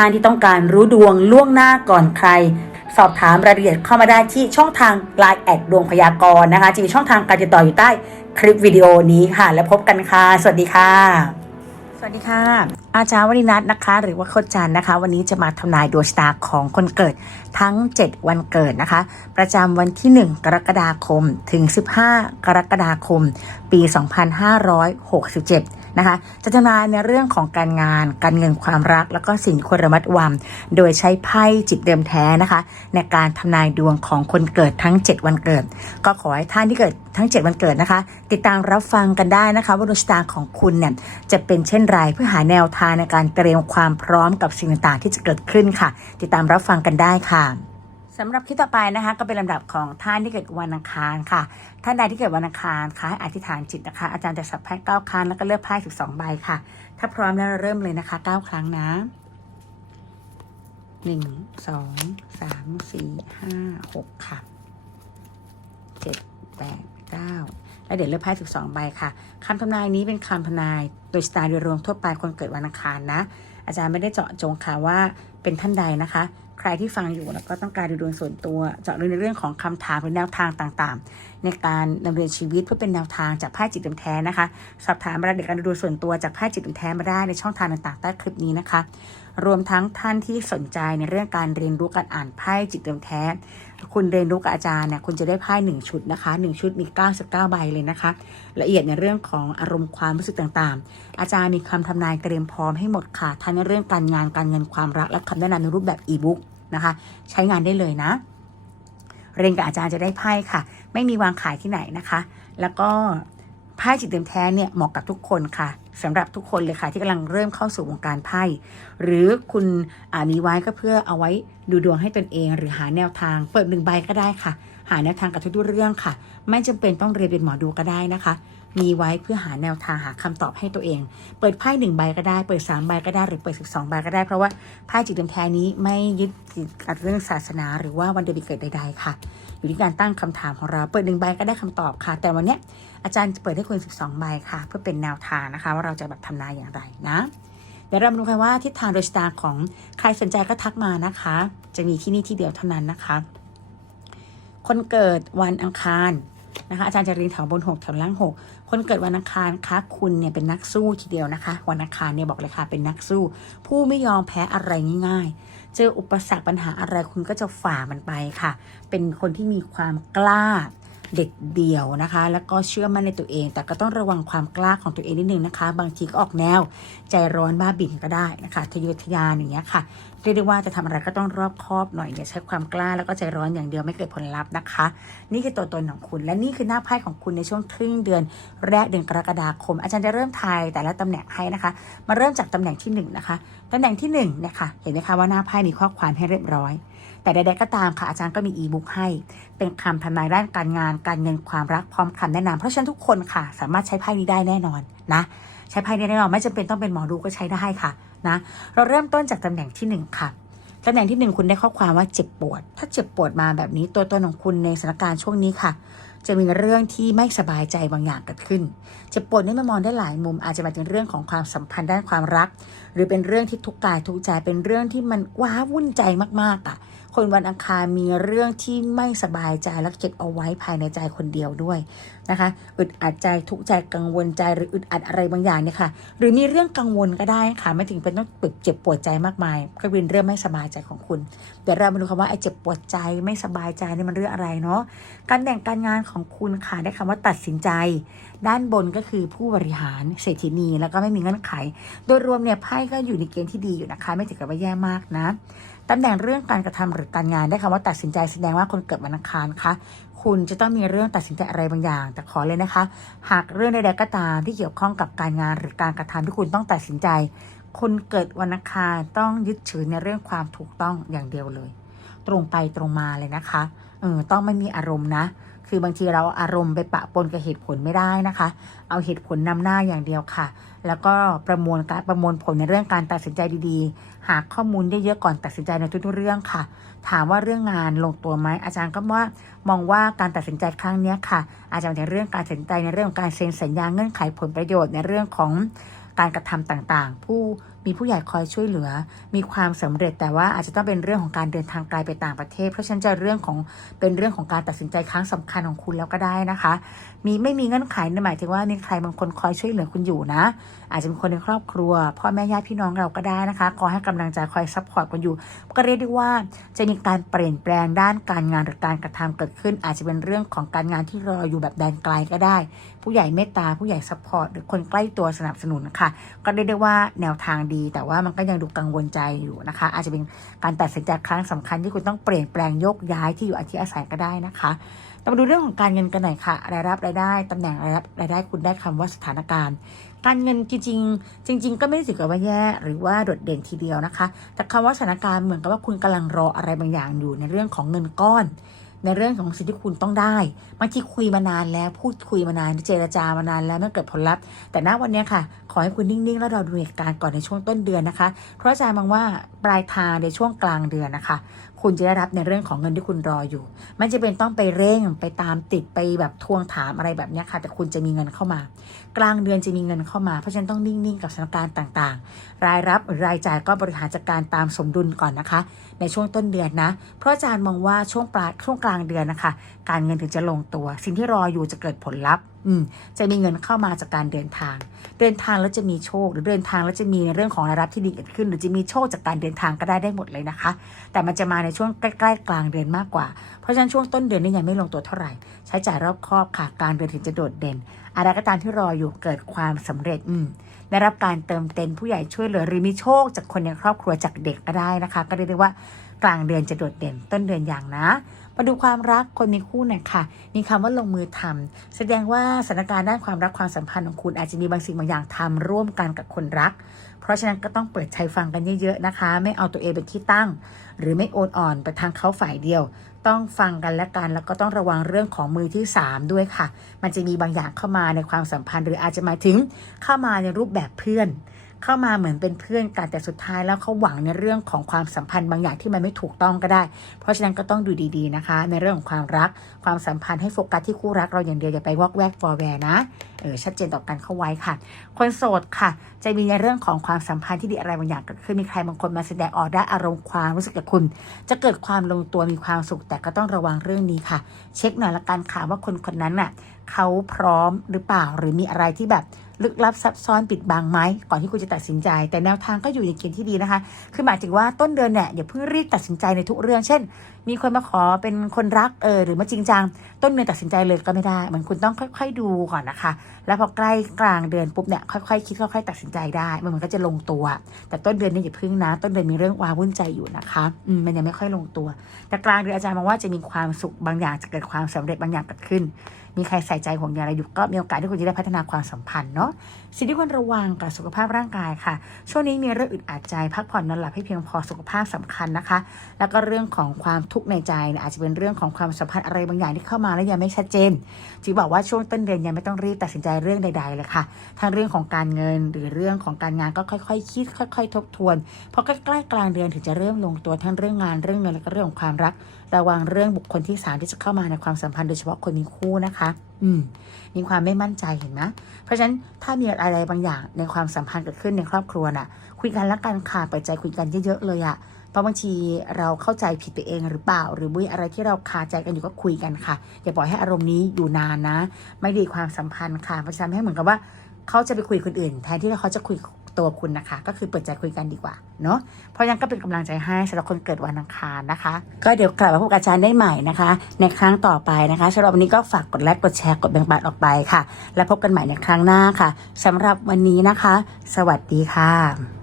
ท่านที่ต้องการรู้ดวงล่วงหน้าก่อนใคร สอบถามรายละเอียดเข้ามาได้ที่ช่องทาง Line แอดดวงพยากรณ์นะคะจะมีช่องทางการติดต่ออยู่ใต้คลิปวิดีโอนี้ค่ะ แล้วพบกันค่ะ สวัสดีค่ะ สวัสดีค่ะ อาจารย์วรินัทนะคะ หรือว่าโคจันนะคะ วันนี้จะมาทำนายดวงชะตาของคนเกิดทั้ง 7 วันเกิดนะคะ ประจำวันที่ 1 กรกฎาคมถึง 15 กรกฎาคม ปี 2567 นะคะ จะทำนายในเรื่องของการงาน การเงินความรัก แล้วก็สิ่งควรระมัดระวังโดยใช้ไพ่จิตเดิมแท้นะคะ ในการทำนายดวงของคนเกิดทั้ง 7 วันเกิด ก็ขอให้ท่านที่เกิดทั้ง 7 วันเกิดนะคะ ติดตามรับฟังกันได้นะคะว่าดวงชะตาของคุณเนี่ยจะเป็นเช่นไรเพื่อหาแนวทางในการเตรียมความพร้อมกับสิ่งต่างๆที่จะเกิดขึ้นค่ะ ติดตามรับฟังกันได้ค่ะ สำหรับคลิปต่อไปนะคะ ก็เป็นลำดับของท่านที่เกิดวันอังคารค่ะ ท่านใดที่เกิดวันอังคารคะให้อธิษฐานจิตนะคะ อาจารย์จะสับไพ่เก้าครั้งแล้วก็เลือกไพ่สิบสองใบค่ะ ถ้าพร้อมแล้วเราเริ่มเลยนะคะเก้าครั้งนะหนึ่งสองสามสี่ห้าหกค่ะเจ็ดแปดเก้าแล้วเดี๋ยวเลือกไพ่สิบสองใบค่ะคำทำนายนี้เป็นคำทำนายโดยสไตล์โดยรวมทั่วไปคนเกิดวันอังคารนะ อาจารย์ไม่ได้เจาะจงค่ะว่าเป็นท่านใดนะคะ ใครที่ฟังอยู่แล้วก็ต้องการดูดวงส่วนตัวเจาะลึกในเรื่องของคำถามหรือแนวทางต่างๆในการดำเนินชีวิตเพื่อเป็นแนวทางจากไพ่จิตเดิมแท้นะคะ สอบถามรายละเอียดการดูส่วนตัวจากไพ่จิตเดิมแท้มาได้ในช่องทางต่างๆใต้คลิปนี้นะคะ รวมทั้งท่านที่สนใจในเรื่องการเรียนรู้การอ่านไพ่จิตเดิมแท้ คุณเรียนรู้กับอาจารย์เนี่ยคุณจะได้ไพ่หนึ่งชุดนะคะหนึ่งชุดมี 99 ใบเลยนะคะ ละเอียดในเรื่องของอารมณ์ความรู้สึกต่างๆ อาจารย์มีคำทำนายเตรียมพร้อมให้หมดค่ะทั้งในเรื่องการงานการเงินความรักและคำแนะนำในรูปแบบอีบุ๊กนะคะ ใช้งานได้เลยนะ เรียนกับอาจารย์จะได้ไพ่ค่ะ ไม่มีวางขายที่ไหนนะคะ แล้วก็ไพ่จิตเติมแท้เนี่ยเหมาะกับทุกคนค่ะสำหรับทุกคนเลยค่ะที่กำลังเริ่มเข้าสู่วงการไพ่หรือคุณมีไว้ก็เพื่อเอาไว้ดูดวงให้ตนเอง หรือหาแนวทาง เปิดหนึ่งใบก็ได้ค่ะ หาแนวทางกับทุกเรื่องค่ะ ไม่จำเป็นต้องเรียนเป็นหมอดูก็ได้นะคะ มีไว้เพื่อหาแนวทางหาคำตอบให้ตัวเอง เปิดไพ่หนึ่งใบก็ได้ เปิดสามใบก็ได้หรือเปิดสิบสองใบก็ได้ เพราะว่าไพ่จิตเดิมแท้นี้ไม่ยึดติดกับเรื่องศาสนา หรือว่าวันเดือนปีเกิดใด ๆ ค่ะ อยู่ที่การตั้งคำถามของเราเปิดหนึ่งใบก็ได้คำตอบค่ะ แต่วันนี้อาจารย์จะเปิดให้คุณ12ใบค่ะ เพื่อเป็นแนวทางนะคะ ว่าเราจะแบบทำนายอย่างไรนะเดี๋ยวเรามาดูกันว่าทิศทางโดยชะตาของใครสนใจก็ทักมานะคะ จะมีที่นี่ที่เดียวเท่านั้นนะคะ คนเกิดวันอังคารนะคะอาจารย์จะเรียนแถวบนหกแถวล่างหกคนเกิดวันอังคารคะคุณเนี่ยเป็นนักสู้ทีเดียวนะคะ วันอังคารเนี่ยบอกเลยค่ะเป็นนักสู้ ผู้ไม่ยอมแพ้อะไรง่าย ๆ เจออุปสรรคปัญหาอะไรคุณก็จะฝ่ามันไปค่ะ เป็นคนที่มีความกล้า เด็ดเดี่ยวนะคะ แล้วก็เชื่อมั่นในตัวเอง แต่ก็ต้องระวังความกล้าของตัวเองนิดนึงนะคะ บางทีก็ออกแนว ใจร้อนบ้าบิ่นก็ได้นะคะทะเยอทะยานอย่างเงี้ยค่ะเรียกได้ว่าจะทำอะไรก็ต้องรอบคอบหน่อยอย่าใช้ความกล้าแล้วก็ใจร้อนอย่างเดียวไม่เกิดผลลัพธ์นะคะ นี่คือตัวตนของคุณ และนี่คือหน้าไพ่ของคุณในช่วงครึ่งเดือนแรกเดือนกรกฎาคม อาจารย์จะเริ่มทายแต่ละตำแหน่งให้นะคะ มาเริ่มจากตำแหน่งที่หนึ่งนะคะตำแหน่งที่หนึ่งเนี่ยค่ะเห็นไหมคะว่าหน้าไพ่มีข้อความให้เรียบร้อย แต่ใดๆก็ตามค่ะอาจารย์ก็มีอีบุ๊กให้ เป็นคำทำนายด้านการงาน การเงินความรักพร้อมคำแนะนำเพราะฉะนั้นทุกคนค่ะ สามารถใช้ไพ่นี้ได้แน่นอนนะใช้ไพ่นี้แน่นอนไม่จำเป็นต้องเป็นหมอดูก็ใช้ได้ค่ะนะเราเริ่มต้นจากตำแหน่งที่หนึ่งค่ะตำแหน่งที่หนึ่งคุณได้ข้อความว่าเจ็บปวด ถ้าเจ็บปวดมาแบบนี้ตัวตนของคุณในสถานการณ์ช่วงนี้ค่ะ จะมีเรื่องที่ไม่สบายใจบางอย่างเกิดขึ้นจ็บปวดนี่มันมองได้หลายมุม อาจจะมาถึงเรื่องของความสัมพันธ์ด้านความรัก หรือเป็นเรื่องที่ทุกข์กายทุกใจเป็นเรื่องที่มันว้าวุ่นใจมากๆอะ คนวันอังคารมีเรื่องที่ไม่สบายใจและเก็บเอาไว้ภายในใจคนเดียวด้วยนะคะอึดอัดใจทุกใจกังวลใจหรืออึดอัดอะไรบางอย่างเนี่ยค่ะหรือมีเรื่องกังวลก็ได้ค่ะไม่ถึงเป็นต้องปึกเจ็บปวดใจมากมาย ก็เป็นเรื่องไม่สบายใจของคุณ เดี๋ยวเรามาดูคำว่าไอ้เจ็บปวดใจไม่สบายใจนี่มันเรื่องอะไรเนาะการแบ่งการงานของคุณค่ะได้คำว่าตัดสินใจ ด้านบนก็คือผู้บริหารเศรษฐีนีแล้วก็ไม่มีเงื่อนไข โดยรวมเนี่ยไพ่ก็อยู่ในเกณฑ์ที่ดีอยู่นะคะ ไม่ถึงกับว่าแย่มากนะตำแหน่งเรื่องการกระทำหรือการงานได้คำว่าตัดสินใจแสดงว่าคนเกิดวันอังคารคะคุณจะต้องมีเรื่องตัดสินใจอะไรบางอย่าง แต่ขอเลยนะคะ หากเรื่องใดๆก็ตามที่เกี่ยวข้องกับการงานหรือการกระทำที่คุณต้องตัดสินใจ คนเกิดวันอังคารต้องยึดถือในเรื่องความถูกต้องอย่างเดียวเลย ตรงไปตรงมาเลยนะคะเออต้องไม่มีอารมณ์นะ คือบางทีเราอารมณ์ไปปะปนกับเหตุผลไม่ได้นะคะ เอาเหตุผลนำหน้าอย่างเดียวค่ะ แล้วก็ประมวลการประมวลผลในเรื่องการตัดสินใจดีๆ หาข้อมูลได้เยอะก่อนตัดสินใจในทุกๆเรื่องค่ะ ถามว่าเรื่องงานลงตัวไหมอาจารย์ก็ว่ามองว่าการตัดสินใจครั้งนี้ค่ะ อาจจะเป็นเรื่องการตัดสินใจในเรื่องของการเซ็นสัญญาเงื่อนไขผลประโยชน์ในเรื่องของการกระทำต่างๆ ผู้ มีผู้ใหญ่คอยช่วยเหลือ มีความสำเร็จแต่ว่าอาจจะต้องเป็นเรื่องของการเดินทางไกลไปต่างประเทศ เพราะฉะนั้นจะเรื่องของเป็นเรื่องของการตัดสินใจครั้งสำคัญของคุณแล้วก็ได้นะคะ มีไม่มีเงื่อนไขนั่นหมายถึงว่ามีใครบางคนคอยช่วยเหลือคุณอยู่นะ อาจจะเป็นคนในครอบครัวพ่อแม่ญาติพี่น้องเราก็ได้นะคะคอยให้กำลังใจคอยซัพพอร์ตกันอยู่ ก็เรียกได้ว่าจะมีการเปลี่ยนแปลงด้านการงานหรือการกระทำเกิดขึ้น อาจจะเป็นเรื่องของการงานที่รออยู่แบบแดนไกลก็ได้ ผู้ใหญ่เมตตาผู้ใหญ่ซัพพอร์ตหรือคนใกล้ตัวสนับสนุนค่ะ ก็เรียกได้ว่าแนวทางดีแต่ว่ามันก็ยังดูกังวลใจอยู่นะคะ อาจจะเป็นการตัดสินใจครั้งสำคัญที่คุณต้องเปลี่ยนแปลงโยกย้ายที่อยู่อาที่อาศัยก็ได้นะคะเรามาดูเรื่องของการเงินกันหน่อยค่ะรายรับรายได้ตำแหน่งรายรับรายได้คุณได้คำว่าสถานการณ์ การเงินจริง ๆ จริง ๆ ก็ไม่ได้ถือว่าแย่หรือว่าโดดเด่นทีเดียวนะคะ แต่คำว่าสถานการณ์เหมือนกับว่าคุณกำลังรออะไรบางอย่างอยู่ในเรื่องของเงินก้อน ในเรื่องของสิ่งที่คุณต้องได้บางทีคุยมานานแล้วพูดคุยมานานเจรจามานานแล้วไม่เกิดผลลัพธ์ แต่ณวันนี้ค่ะ ขอให้คุณนิ่งๆ แล้วเราดูเหตุการณ์ก่อนในช่วงต้นเดือนนะคะ เพราะอาจารย์มองว่าปลายทางในช่วงกลางเดือนนะคะ คุณจะได้รับในเรื่องของเงินที่คุณรออยู่ไม่จะเป็นต้องไปเร่งไปตามติดไปแบบทวงถามอะไรแบบนี้ค่ะ แต่คุณจะมีเงินเข้ามา กลางเดือนจะมีเงินเข้ามาเพราะฉะนั้นต้องนิ่งๆกับสถานการณ์ต่างๆ รายรับหรือรายจ่ายก็บริหารจัดการตามสมดุลก่อนนะคะ ในช่วงต้นเดือนนะ เพราะอาจารย์มองว่าช่วงปลายช่วงกลางลางเดือนนะคะ การเงินถึงจะลงตัว สิ่งที่รออยู่จะเกิดผลลัพธ์อืมจะมีเงินเข้ามาจากการเดินทาง เดินทางแล้วจะมีโชค หรือเดินทางแล้วจะมีในเรื่องของรายรับที่ดีเกิดขึ้น หรือจะมีโชคจากการเดินทางก็ได้ได้หมดเลยนะคะ แต่มันจะมาในช่วงใกล้ๆกลางเดือนมากกว่า เพราะฉะนั้นช่วงต้นเดือนนี่ยังไม่ลงตัวเท่าไหร่ ใช้จ่ายรอบครอบค่ะกลางเดือนถึงจะโดดเด่น อะไรก็ตามที่รออยู่เกิดความสำเร็จอืมได้รับการเติมเต็มผู้ใหญ่ช่วยเหลือหรือมีโชคจากคนในครอบครัวจากเด็กก็ได้นะคะ ก็เรียกได้ว่ากลางเดือนจะโดดเด่น ต้นเดือนอย่างนะ มาดูความรักคนมีคู่หน่อยค่ะ มีคำว่าลงมือทำแสดงว่าสถานการณ์ด้านความรักความสัมพันธ์ของคุณอาจจะมีบางสิ่งบางอย่างทำร่วมกันกับคนรัก เพราะฉะนั้นก็ต้องเปิดใจฟังกันเยอะๆนะคะ ไม่เอาตัวเองเป็นที่ตั้ง หรือไม่โอนอ่อนไปทางเขาฝ่ายเดียว ต้องฟังกันและกันแล้วก็ต้องระวังเรื่องของมือที่ 3 ด้วยค่ะ มันจะมีบางอย่างเข้ามาในความสัมพันธ์ หรืออาจจะหมายถึงเข้ามาในรูปแบบเพื่อน เข้ามาเหมือนเป็นเพื่อนกันแต่สุดท้ายแล้วเขาหวังในเรื่องของความสัมพันธ์บางอย่างที่มันไม่ถูกต้องก็ได้ เพราะฉะนั้นก็ต้องดูดีๆนะคะ ในเรื่องของความรักความสัมพันธ์ให้โฟกัสที่คู่รักเราอย่างเดียวอย่าไปวอกแวกฟอร์แวร์นะเออชัดเจนต่อกันเข้าไว้ค่ะ คนโสดค่ะ จะมีในเรื่องของความสัมพันธ์ที่ดีอะไรบางอย่างเกิดขึ้นมีใครบางคนมาแสดงออกได้อารมณ์ความรู้สึกกับคุณ จะเกิดความลงตัวมีความสุข แต่ก็ต้องระวังเรื่องนี้ค่ะ เช็คหน่อยละกันค่ะว่าคนคนนั้นน่ะเขาพร้อมหรือเปล่าหรือมีอะไรที่แบบ ลึกลับซับซ้อนปิดบังไหมก่อนที่คุณจะตัดสินใจ แต่แนวทางก็อยู่ในเกณฑ์ที่ดีนะคะ คือหมายถึงว่าต้นเดือนเนี่ยอย่าเพิ่งรีบตัดสินใจในทุกเรื่อง เช่น มีคนมาขอเป็นคนรักเออหรือมาจริงจังต้นเดือนตัดสินใจเลยก็ไม่ได้เหมือนคุณต้องค่อยๆดูก่อนนะคะ แล้วพอใกล้กลางเดือนปุ๊บเนี่ยค่อยๆคิดค่อยๆตัดสินใจได้มันมันก็จะลงตัว แต่ต้นเดือนนี่อย่าเพึ่งนะ ต้นเดือนมีเรื่องวาวุ่นใจอยู่นะคะอืมมันยังไม่ค่อยลงตัว แต่กลางเดือนอาจารย์มองว่าจะมีความสุขบางอย่างจะเกิดความสำเร็จบางอย่างเกิดขึ้น มีใครใส่ใจห่วงใยอะไรอยู่ก็มีโอกาสที่คุณจะได้พัฒนาความสัมพันธ์เนาะสิ่งที่ควรระวังกับสุขภาพร่างกายค่ะ ช่วงนี้มีเรื่องอึดอัดใจ พักผ่อนนอนหลับให้เพียงพอสุขภาพสำคัญนะคะ แล้วก็เรื่องของความทุกข์ในใจนี่ยอาจจะเป็นเรื่องของความสัมพันธ์อะไรบางอย่างที่เข้ามาแล้วยังไม่ชัดเจนจีบอกว่าช่วงต้นเดือนยังไม่ต้องรีบตัดสินใจเรื่องใด ๆ เลยค่ะ ทั้งเรื่องของการเงินหรือเรื่องของการงานก็ค่อยๆคคิดค่อย ๆ ทบทวน เพราะใกล้ๆกลางเดือนถึงจะเริ่มลงตัวทั้งเรื่องงานเรื่องเงินและก็เรื่องของความรักระวังเรื่องบุคคลที่สามที่จะเข้ามาในความสัมพันธ์โดยเฉพาะคนมีคู่นะคะ อืม มีความไม่มั่นใจเห็นไหมเพราะฉะนั้นถ้ามีอะไรบางอย่างในความสัมพันธ์เกิดขึ้นในครอบครัวน่ะ คุยกันและกันค่ะเปิดใจคุยกันเยอะๆเลยอะเพราะบางทีเราเข้าใจผิดไปเองหรือเปล่า หรือมีอะไรที่เราคาใจกันอยู่ก็คุยกันค่ะอย่าปล่อยให้อารมณ์นี้อยู่นานนะ ไม่ดีความสัมพันธ์ค่ะเพราะฉะนั้นให้เหมือนกับว่าเขาจะไปคุยคนอื่น แทนที่เขาจะคุย ตัวคุณนะคะ ก็คือเปิดใจคุยกันดีกว่าเนาะเพราะยังก็เป็นกำลังใจให้สำหรับคนเกิดวันอังคารนะคะ ก็เดี๋ยวกลับมาพบกับอาจารย์ได้ใหม่นะคะ ในครั้งต่อไปนะคะสำหรับวันนี้ก็ฝากกดไลค์กดแชร์กดแบ่งปันออกไปค่ะ แล้วพบกันใหม่ในครั้งหน้าค่ะสำหรับวันนี้นะคะ สวัสดีค่ะ